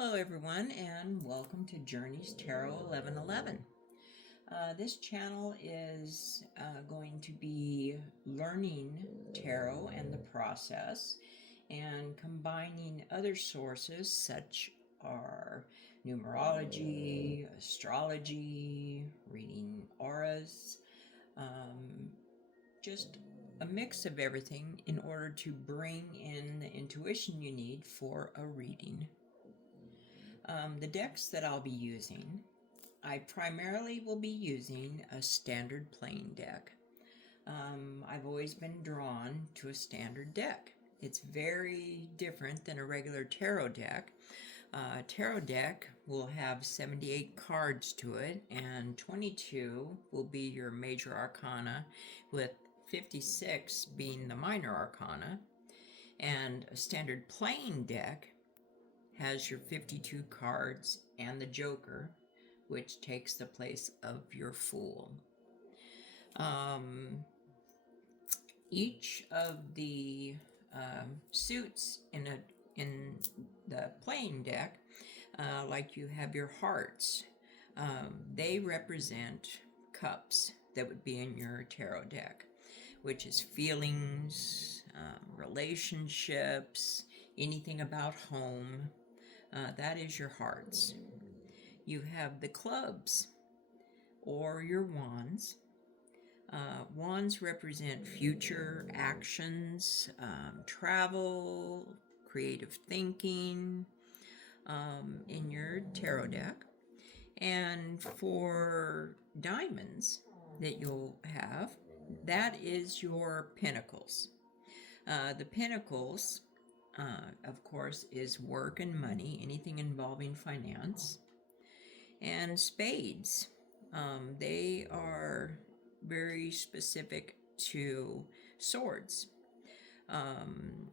Hello, everyone, and welcome to Journeys Tarot 1111. This channel is going to be learning tarot and the process and combining other sources such are numerology, astrology, reading auras, just a mix of everything in order to bring in the intuition you need for a reading. The decks that I'll be using, I primarily will be using a standard plain deck. I've always been drawn to a standard deck. It's very different than a regular tarot deck. Tarot deck will have 78 cards to it, and 22 will be your major arcana, with 56 being the minor arcana. And a standard plain deck has your 52 cards and the Joker, which takes the place of your Fool. Each of the suits in the playing deck, like you have your hearts, they represent cups that would be in your tarot deck, which is feelings, relationships, anything about home. That is your hearts. You have the clubs or your wands. Wands represent future actions, travel, creative thinking in your tarot deck. And for diamonds that you'll have, that is your pentacles. The pentacles, of course, is work and money, anything involving finance. And spades, they are very specific to swords,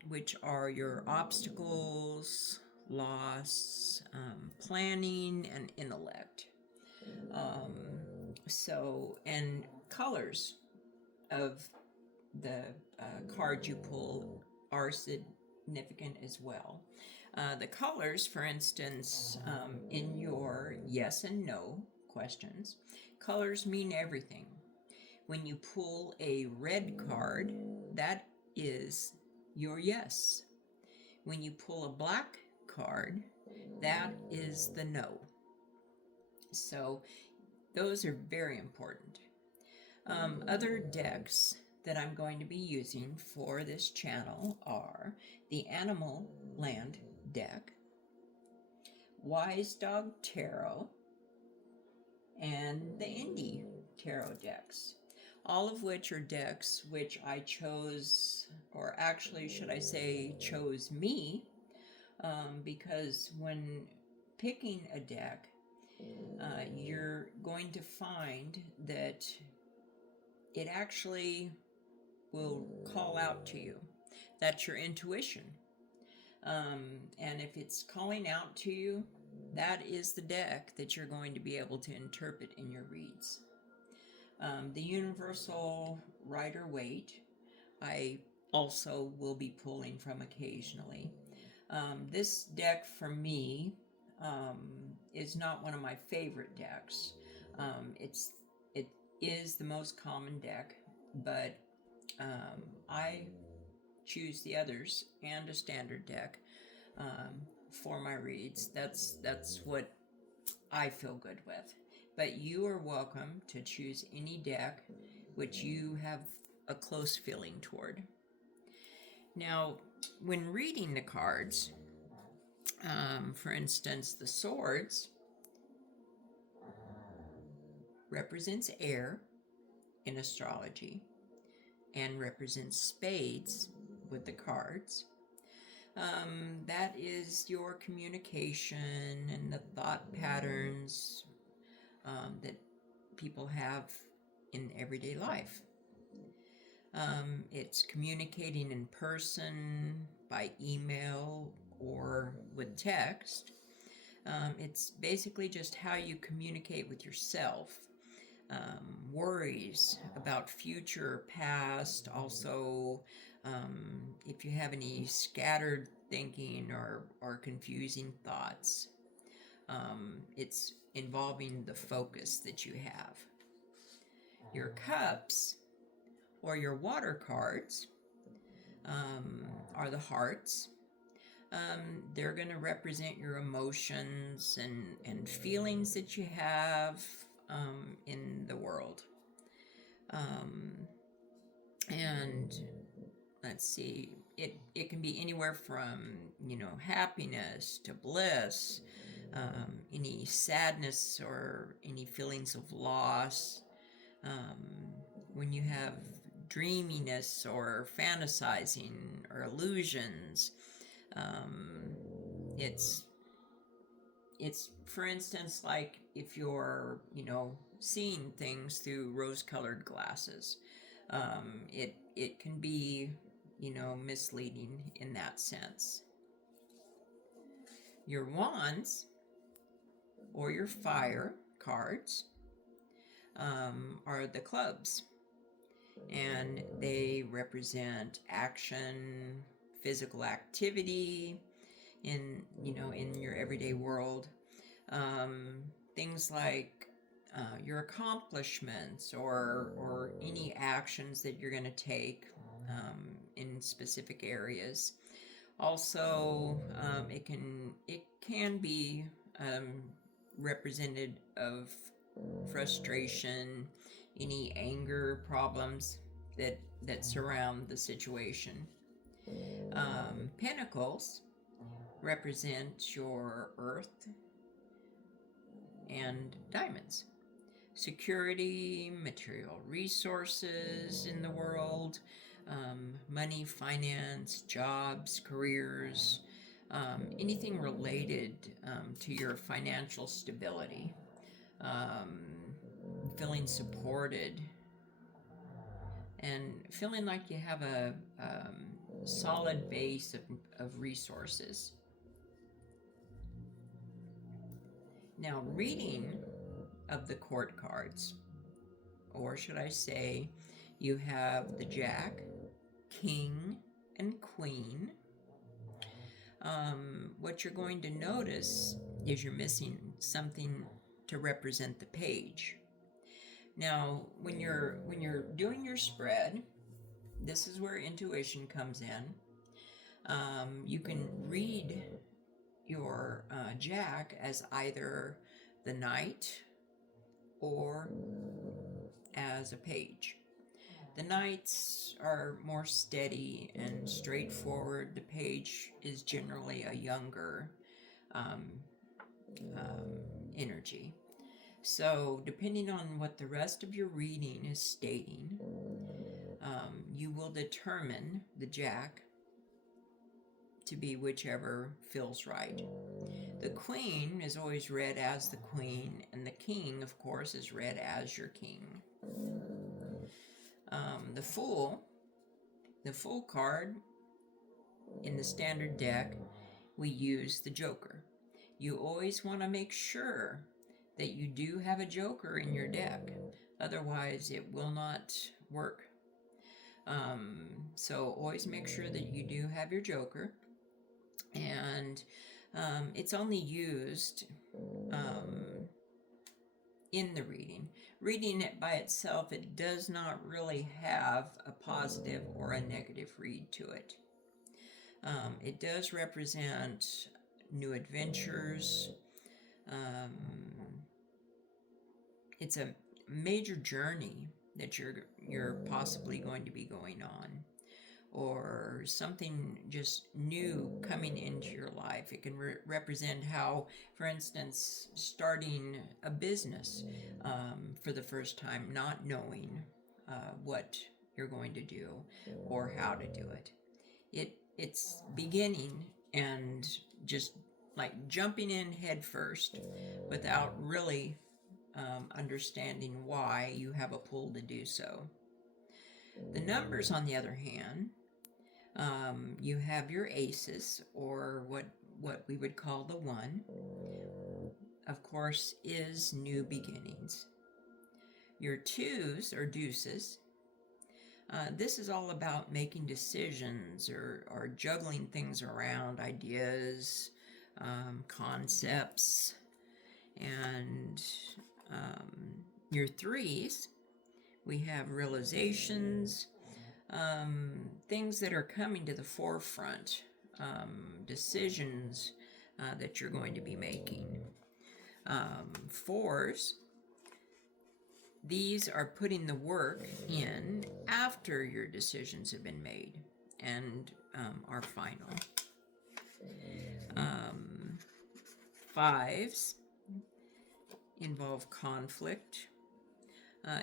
which are your obstacles, loss, planning, and intellect. And colors of the cards you pull are significant as well. The colors, for instance, in your yes and no questions, colors mean everything. When you pull a red card, that is your yes. When you pull a black card, that is the no. So those are very important. Other decks that I'm going to be using for this channel are the Animal Land deck, Wise Dog Tarot, and the Indie Tarot decks, all of which are decks which I chose, or actually should I say chose me, because when picking a deck, you're going to find that it actually will call out to you. That's your intuition. And if it's calling out to you, that is the deck that you're going to be able to interpret in your reads. The Universal Rider-Waite, I also will be pulling from occasionally. This deck for me is not one of my favorite decks. It is the most common deck, but I choose the others and a standard deck for my reads. That's what I feel good with. But you are welcome to choose any deck which you have a close feeling toward. Now, when reading the cards, for instance, the swords represents air in astrology and represents spades with the cards. That is your communication and the thought patterns that people have in everyday life. It's communicating in person, by email, or with text. It's basically just how you communicate with yourself. Worries about future, past, also if you have any scattered thinking or confusing thoughts. It's involving the focus that you have. Your cups, or your water cards, are the hearts. They're going to represent your emotions and feelings that you have in the world. And let's see, it can be anywhere from, happiness to bliss, any sadness or any feelings of loss. When you have dreaminess or fantasizing or illusions, it's for instance like if you're seeing things through rose-colored glasses. It can be misleading in that sense. Your wands, or your fire cards, are the clubs, and they represent action, physical activity in your everyday world. Things like your accomplishments or any actions that you're going to take in specific areas. Also, it can be represented of frustration, any anger problems that surround the situation. Pentacles represent your earth, and diamonds, security, material resources in the world, money, finance, jobs, careers, anything related to your financial stability, feeling supported, and feeling like you have a solid base of resources. Now, reading of the court cards, or should I say, you have the Jack, King, and Queen. What you're going to notice is you're missing something to represent the page. Now, when you're doing your spread, this is where intuition comes in. You can read your Jack as either the knight or as a page. The knights are more steady and straightforward. The page is generally a younger energy. So depending on what the rest of your reading is stating, you will determine the Jack to be whichever feels right. The Queen is always read as the Queen, and the King, of course, is read as your King. The Fool card in the standard deck, we use the Joker. You always want to make sure that you do have a Joker in your deck, otherwise it will not work. So always make sure that you do have your Joker, and it's only used in the reading. Reading it by itself, it does not really have a positive or a negative read to it. It does represent new adventures. It's a major journey that you're possibly going to be going on, or something just new coming into your life. It can represent how, for instance, starting a business for the first time, not knowing what you're going to do or how to do it. It's beginning and just like jumping in head first without really understanding why you have a pull to do so. The numbers, on the other hand, you have your aces, or what we would call the 1, of course, is new beginnings. Your 2s, or deuces, this is all about making decisions or juggling things around, ideas, concepts, And your threes, we have realizations, things that are coming to the forefront, decisions that you're going to be making. Fours, these are putting the work in after your decisions have been made and are final. Fives involve conflict.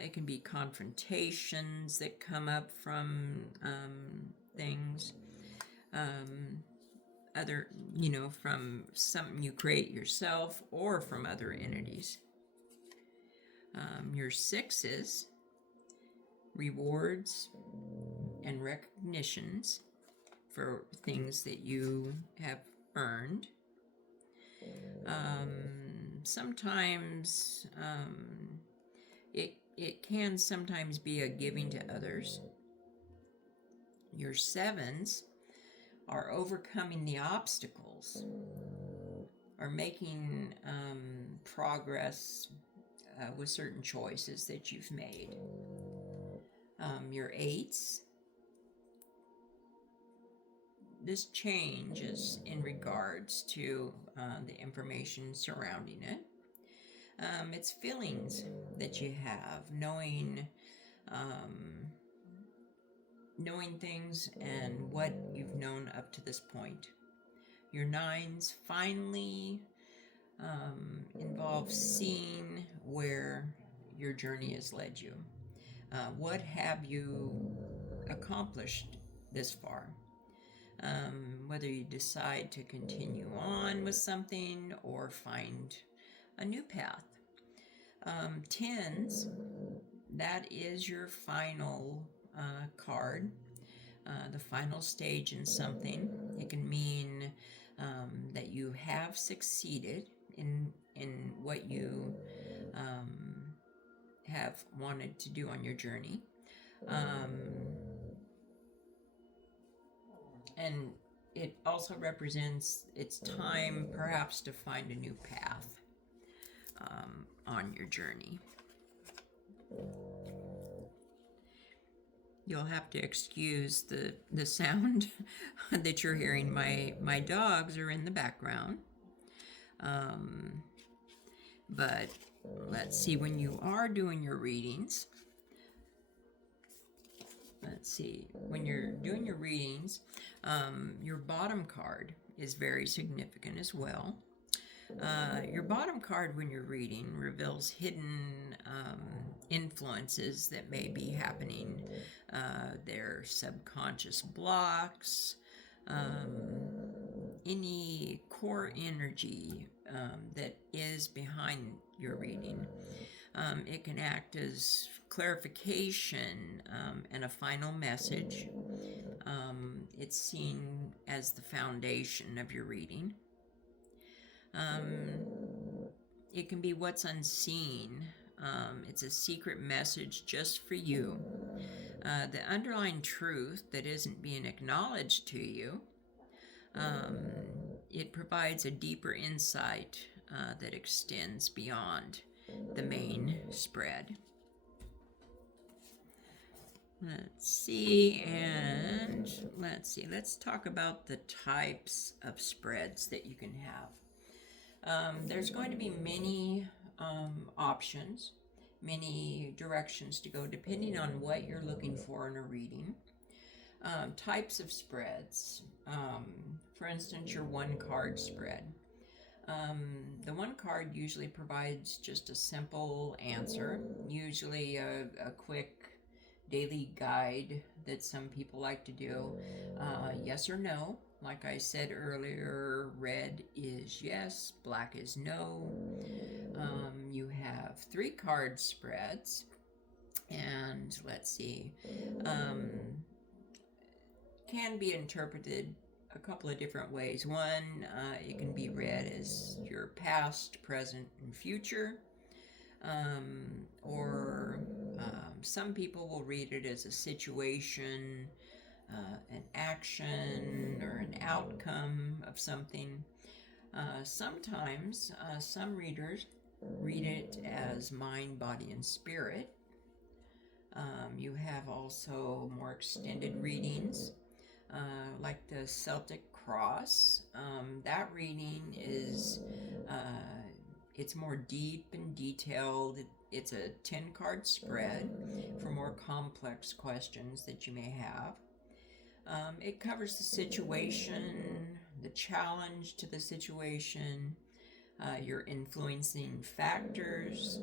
It can be confrontations that come up from things, from something you create yourself or from other entities. Your sixes, rewards and recognitions for things that you have earned. Sometimes it can sometimes be a giving to others. Your sevens are overcoming the obstacles or making progress with certain choices that you've made. Your eights, this changes in regards to the information surrounding it. It's feelings that you have, knowing things and what you've known up to this point. Your nines finally involve seeing where your journey has led you. What have you accomplished this far? Whether you decide to continue on with something or find a new path. Tens, that is your final card, the final stage in something. It can mean that you have succeeded in what you have wanted to do on your journey. And it also represents it's time perhaps to find a new path on your journey. You'll have to excuse the sound that you're hearing. My dogs are in the background. But let's see, when you are doing your readings, when you're doing your readings, your bottom card is very significant as well. Your bottom card when you're reading reveals hidden influences that may be happening. Their subconscious blocks, any core energy that is behind your reading. It can act as clarification and a final message. It's seen as the foundation of your reading. It can be what's unseen. It's a secret message just for you. The underlying truth that isn't being acknowledged to you. It provides a deeper insight that extends beyond the main spread. Let's talk about the types of spreads that you can have. There's going to be many options, many directions to go depending on what you're looking for in a reading. Types of spreads. For instance, your one card spread. The one card usually provides just a simple answer, usually a quick daily guide that some people like to do. Yes or no. Like I said earlier, red is yes, black is no. You have 3 card spreads, and can be interpreted a couple of different ways. One, it can be read as your past, present, and future. Or some people will read it as a situation, an action, or an outcome of something. Sometimes some readers read it as mind, body, and spirit. You have also more extended readings, like the Celtic Cross. That reading is it's more deep and detailed. It's a 10-card spread for more complex questions that you may have. It covers the situation, the challenge to the situation, your influencing factors,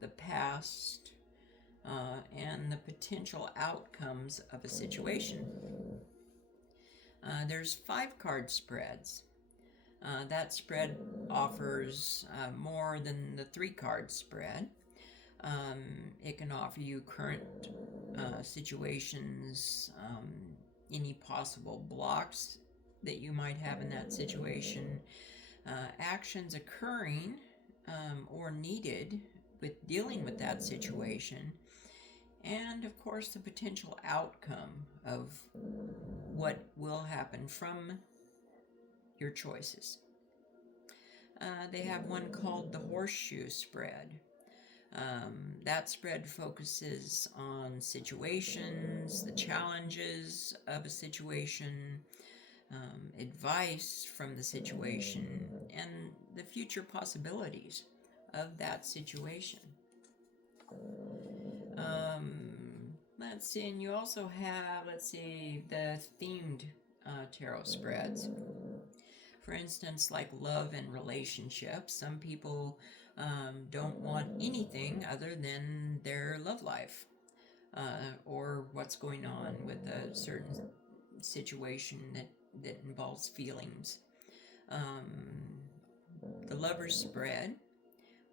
the past, and the potential outcomes of a situation. There's 5-card spreads. That spread offers more than the 3-card spread. It can offer you current situations, any possible blocks that you might have in that situation, actions occurring or needed with dealing with that situation, and of course the potential outcome of what will happen from your choices. They have one called the Horseshoe Spread. That spread focuses on situations, the challenges of a situation, advice from the situation, and the future possibilities of that situation. Let's see, and you also have, the themed tarot spreads. For instance, like love and relationships. Some people don't want anything other than their love life or what's going on with a certain situation that involves feelings. The lover's spread,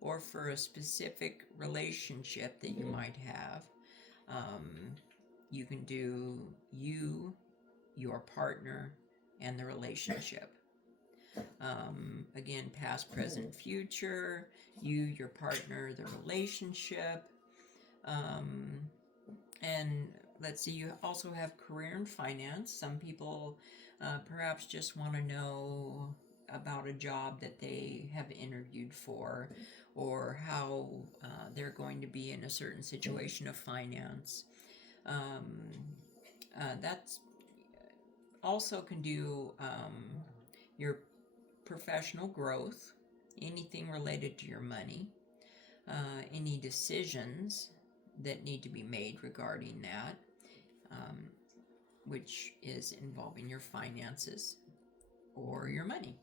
or for a specific relationship that you might have. You can do you, your partner, and the relationship. Again, past, present, future, you, your partner, the relationship. And let's see, you also have career and finance. Some people perhaps just want to know about a job that they have interviewed for, or how they're going to be in a certain situation of finance. That's also can do your professional growth, anything related to your money, any decisions that need to be made regarding that, which is involving your finances or your money.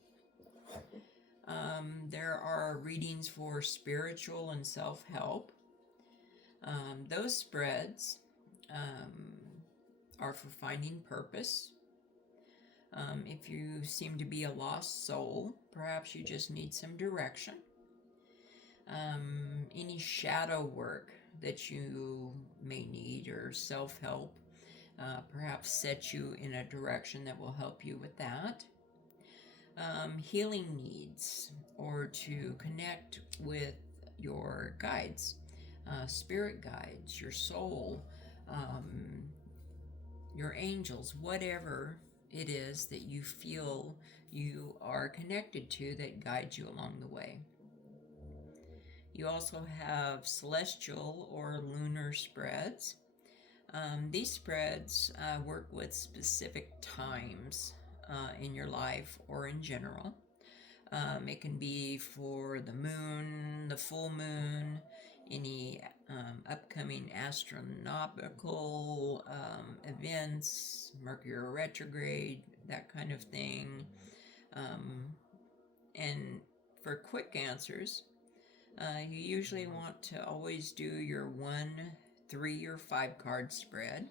There are readings for spiritual and self-help. Those spreads are for finding purpose. If you seem to be a lost soul, perhaps you just need some direction. Any shadow work that you may need, or self-help, perhaps set you in a direction that will help you with that. Healing needs, or to connect with your guides, spirit guides, your soul, your angels, whatever it is that you feel you are connected to that guides you along the way. You also have celestial or lunar spreads. These spreads work with specific times in your life or in general. It can be for the moon, the full moon, any upcoming astronomical events, Mercury retrograde, that kind of thing. And for quick answers, you usually want to always do your 1, 3, or 5-card spread.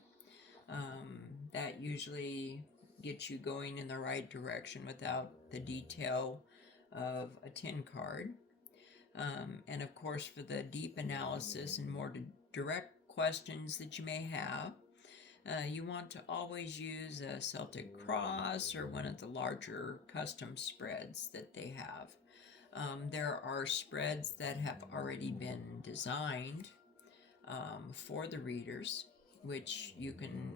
That usually gets you going in the right direction without the detail of a 10-card. And of course, for the deep analysis and more direct questions that you may have, you want to always use a Celtic Cross or one of the larger custom spreads that they have. There are spreads that have already been designed for the readers, which you can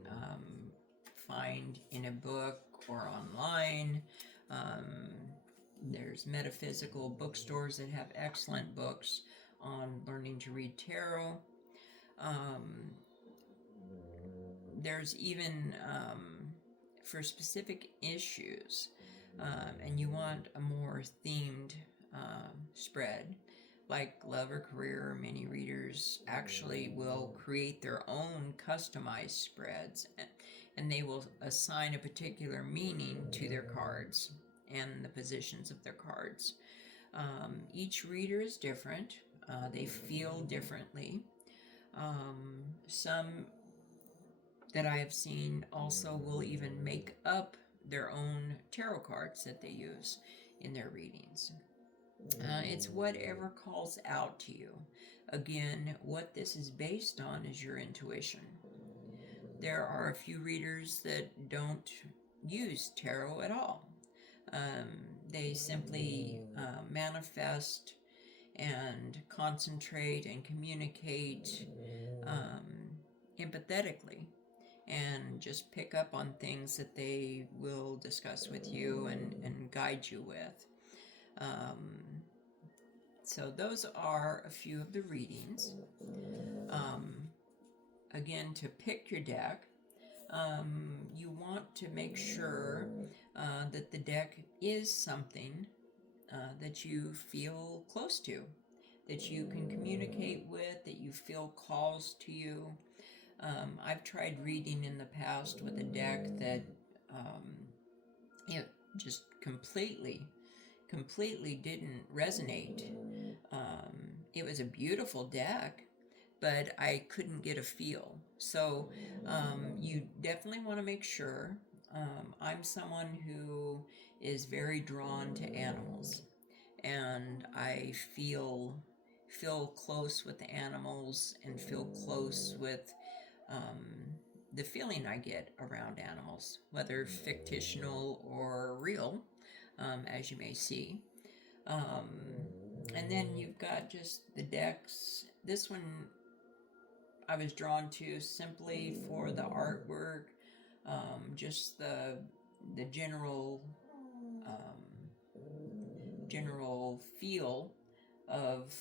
find in a book or online. There's metaphysical bookstores that have excellent books on learning to read tarot. Um, there's even for specific issues, and you want a more themed spread, like love or career, many readers actually will create their own customized spreads, and they will assign a particular meaning to their cards and the positions of their cards. Each reader is different. They feel differently. Some that I have seen also will even make up their own tarot cards that they use in their readings. It's whatever calls out to you. Again, what this is based on is your intuition. There are a few readers that don't use tarot at all. They simply manifest and concentrate and communicate empathetically, and just pick up on things that they will discuss with you and guide you with. So those are a few of the readings. Again, to pick your deck, you want to make sure that the deck is something that you feel close to, that you can communicate with, that you feel calls to you. I've tried reading in the past with a deck that it just completely didn't resonate. It was a beautiful deck, but I couldn't get a feel. So you definitely want to make sure. I'm someone who is very drawn to animals, and I feel close with the animals and feel close with the feeling I get around animals, whether fictional or real, as you may see. And then you've got just the decks. This one I was drawn to simply for the artwork, just the general feel of,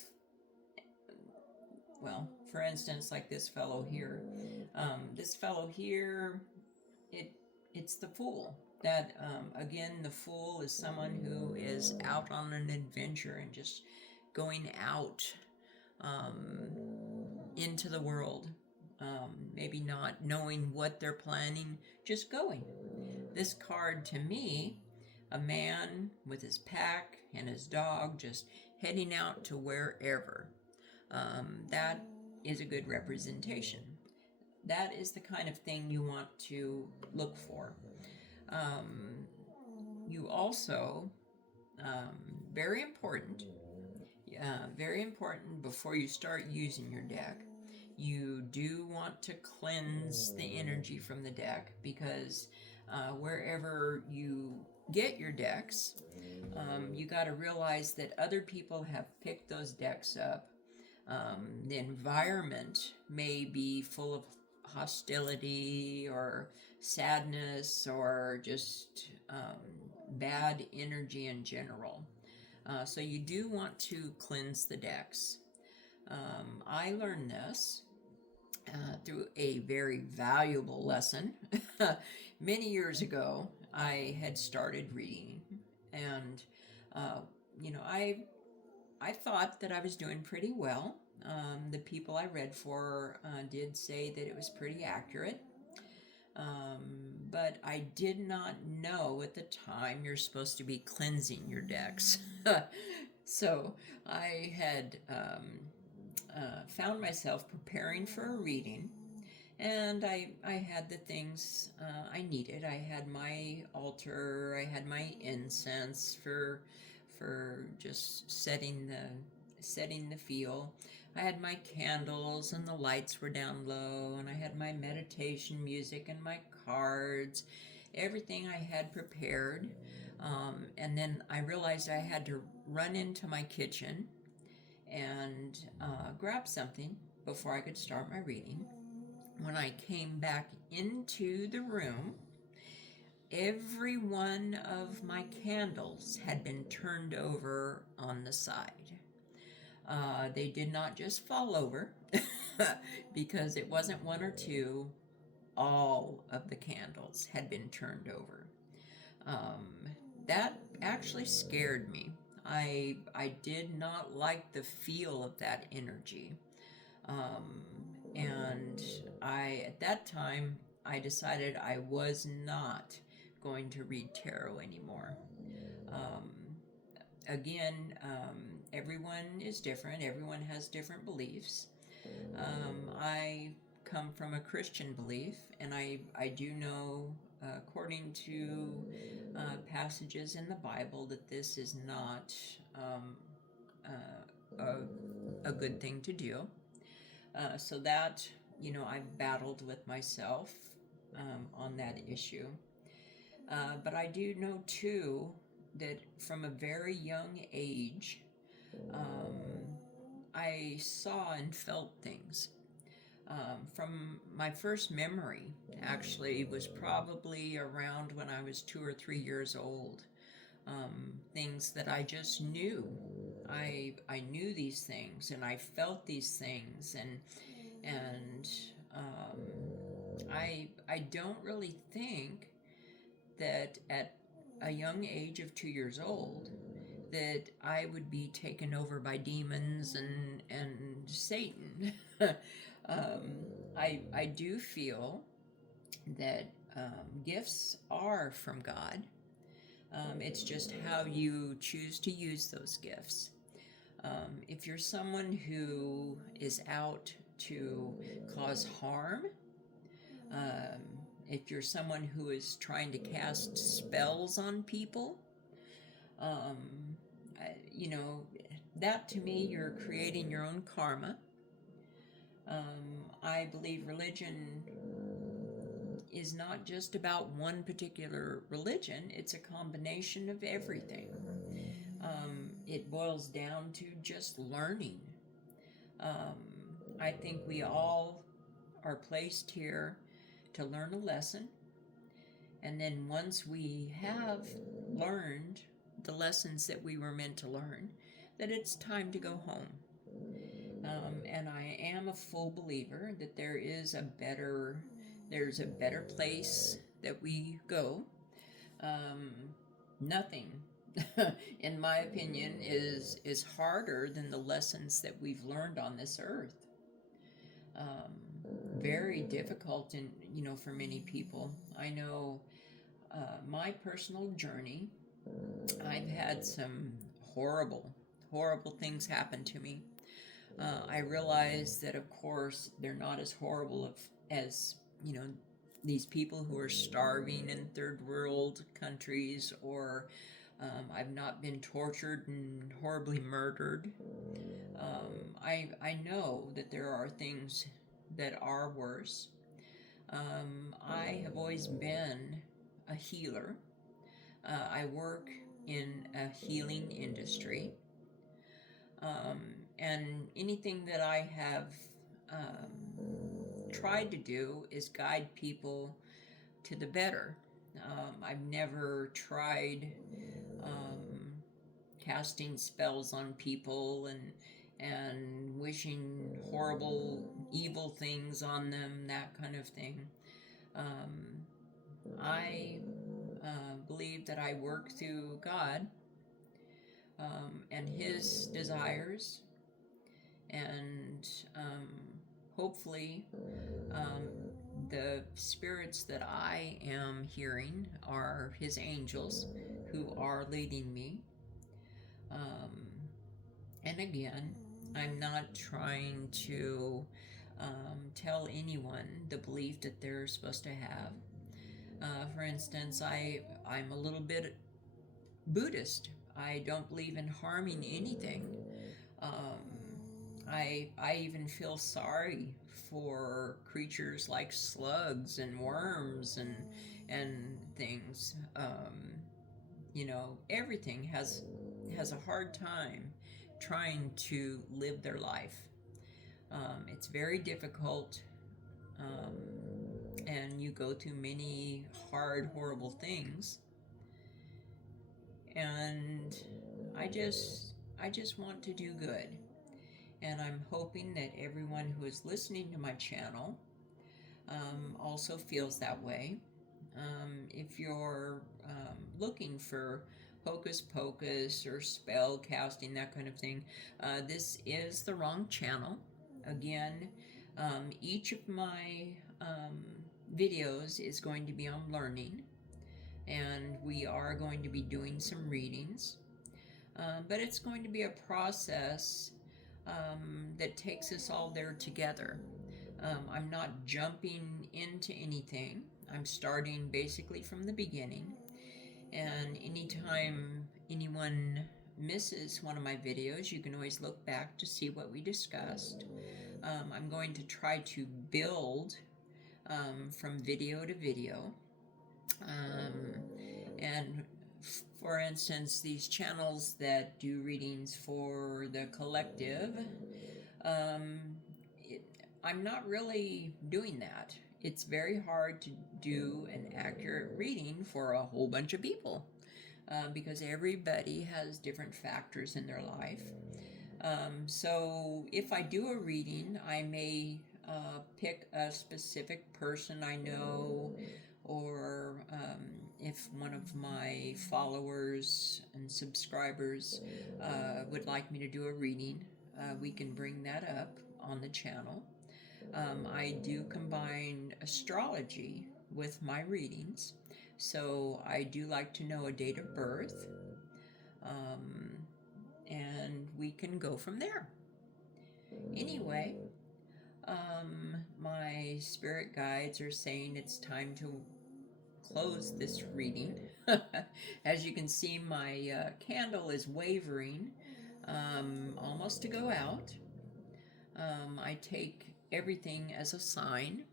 well, for instance, like this fellow here. It's the Fool. That again, the Fool is someone who is out on an adventure and just going out into the world. Maybe not knowing what they're planning, just going. This card to me, a man with his pack and his dog just heading out to wherever. That is a good representation. That is the kind of thing you want to look for. You also, very important before you start using your deck, you do want to cleanse the energy from the deck, because wherever you get your decks, you got to realize that other people have picked those decks up. The environment may be full of hostility or sadness or just bad energy in general. So you do want to cleanse the decks. I learned this through a very valuable lesson. Many years ago, I had started reading, and I thought that I was doing pretty well. The people I read for did say that it was pretty accurate. But I did not know at the time you're supposed to be cleansing your decks. So I had found myself preparing for a reading, and I had the things I needed. I had my altar, I had my incense for just setting the feel. I had my candles, and the lights were down low, and I had my meditation music and my cards, everything I had prepared. And then I realized I had to run into my kitchen and grab something before I could start my reading. When I came back into the room, every one of my candles had been turned over on the side. They did not just fall over because it wasn't one or two, all of the candles had been turned over. Um, that actually scared me. I did not like the feel of that energy. Um, and at that time, I decided I was not going to read tarot anymore. Um, everyone is different, everyone has different beliefs. I come from a Christian belief, and I do know, according to passages in the Bible, that this is not a good thing to do. So that, I've battled with myself on that issue. But I do know too that from a very young age, um, I saw and felt things. From my first memory, actually, was probably around when I was 2 or 3 years old. Things that I just knew. I knew these things, and I felt these things, and I don't really think that at a young age of 2 years old that I would be taken over by demons and Satan. I do feel that gifts are from God. It's just how you choose to use those gifts. If you're someone who is out to cause harm, um, if you're someone who is trying to cast spells on people, um, that to me, you're creating your own karma. I believe religion is not just about one particular religion, it's a combination of everything. It boils down to just learning. I think we all are placed here to learn a lesson, and then once we have learned the lessons that we were meant to learn, that it's time to go home. And I am a full believer that there's a better place that we go. Nothing, in my opinion, is harder than the lessons that we've learned on this earth. Very difficult, for many people. I know my personal journey. I've had some horrible things happen to me. I realize that, of course, they're not as horrible as these people who are starving in third world countries, or I've not been tortured and horribly murdered. I know that there are things that are worse. I have always been a healer. I work in a healing industry. And anything that I have tried to do is guide people to the better. I've never tried casting spells on people and wishing horrible, evil things on them, that kind of thing. I believe that I work through God and His desires, and hopefully the spirits that I am hearing are His angels who are leading me. And again, I'm not trying to tell anyone the belief that they're supposed to have. For instance, I'm a little bit Buddhist. I don't believe in harming anything. I even feel sorry for creatures like slugs and worms and things. Everything has a hard time trying to live their life. It's very difficult. and you go through many hard, horrible things. And I just want to do good. And I'm hoping that everyone who is listening to my channel also feels that way. If you're looking for hocus pocus or spell casting, that kind of thing, this is the wrong channel. Again, each of my videos is going to be on learning, and we are going to be doing some readings. But it's going to be a process that takes us all there together. I'm not jumping into anything. I'm starting basically from the beginning. And anytime anyone misses one of my videos, you can always look back to see what we discussed. I'm going to try to build from video to video. And for instance, these channels that do readings for the collective, I'm not really doing that. It's very hard to do an accurate reading for a whole bunch of people because everybody has different factors in their life. So if I do a reading, I may pick a specific person I know, or if one of my followers and subscribers would like me to do a reading, we can bring that up on the channel. I do combine astrology with my readings, so I do like to know a date of birth, and we can go from there. Anyway, my spirit guides are saying it's time to close this reading. As you can see, my candle is wavering, almost to go out. I take everything as a sign.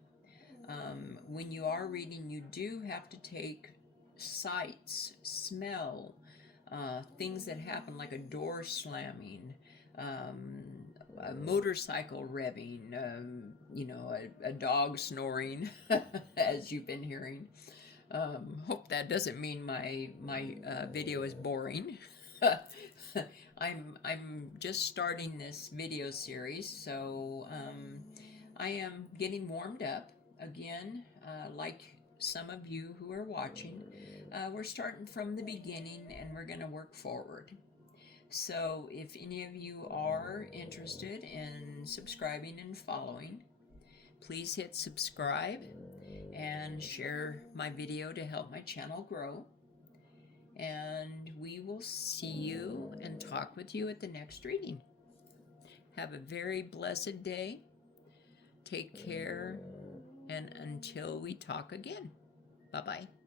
When you are reading, you do have to take sights, smell, things that happen like a door slamming, a motorcycle revving, a dog snoring, as you've been hearing. Hope that doesn't mean my video is boring. I'm just starting this video series, so I am getting warmed up again, like some of you who are watching. We're starting from the beginning, and we're going to work forward. So if any of you are interested in subscribing and following, please hit subscribe and share my video to help my channel grow. And we will see you and talk with you at the next reading. Have a very blessed day. Take care, and until we talk again. Bye-bye.